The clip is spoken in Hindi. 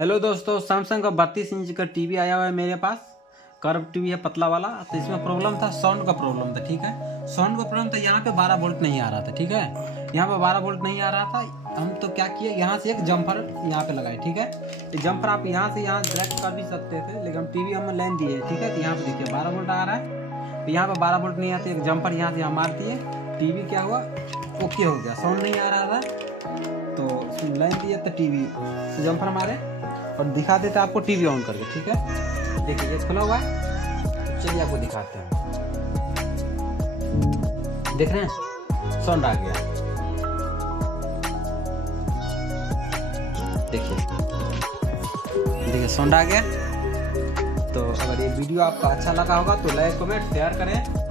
हेलो दोस्तों, सैमसंग का 32 इंच का टीवी आया हुआ है मेरे पास। कर्व टीवी है, पतला वाला। तो इसमें प्रॉब्लम था, साउंड का प्रॉब्लम था। ठीक है, साउंड का प्रॉब्लम था। यहाँ पे 12 वोल्ट नहीं आ रहा था। ठीक है, यहाँ पे 12 वोल्ट नहीं आ रहा था। हम तो क्या किए, यहाँ से एक जम्पर यहाँ पे लगाए। ठीक है, ये जम्पर आप यहाँ से यहाँ डायरेक्ट कर भी सकते थे, लेकिन हम टीवी हम लाइन दिए। ठीक है, तो यहाँ पे देखिए 12 वोल्ट आ रहा है। तो यहाँ पे 12 वोल्ट नहीं आते, एक जम्पर यहाँ से यहाँ मार दिए। टीवी क्या हुआ, ओके हो गया, साउंड नहीं आ रहा था। तो लाइन दिए तो टीवी जम्पर मारे और दिखा देते आपको टीवी ऑन करके। ठीक है, देखिए ये खुला हुआ है। तो चलिए आपको दिखाते हैं। देख रहे हैं, साउंड आ गया। देखिए देखिए साउंड आ गया। तो अगर ये वीडियो आपको अच्छा लगा होगा तो लाइक कमेंट शेयर करें।